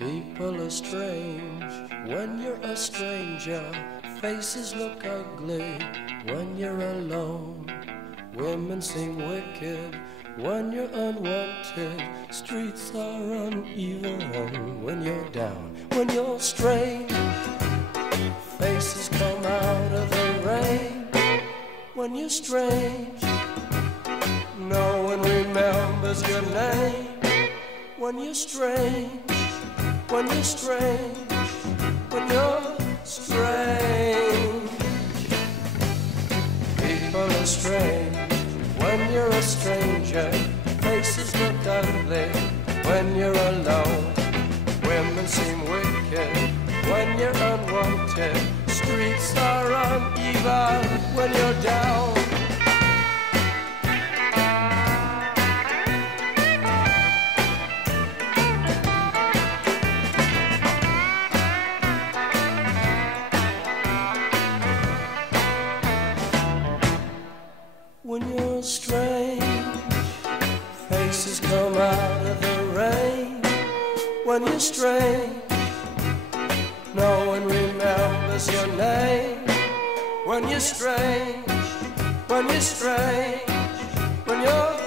People are strange when you're a stranger. Faces look ugly when you're alone. Women seem wicked when you're unwanted. Streets are uneven when you're down. When you're strange, faces come out of the rain. When you're strange, no one remembers your name. When you're strange, when you're strange, when you're strange. People are strange when you're a stranger. Faces look ugly when you're alone. Women seem wicked when you're unwanted. Streets are uneven when you're down. When you're strange, faces come out of the rain. When you're strange, no one remembers your name. When you're strange, when you're strange, when you're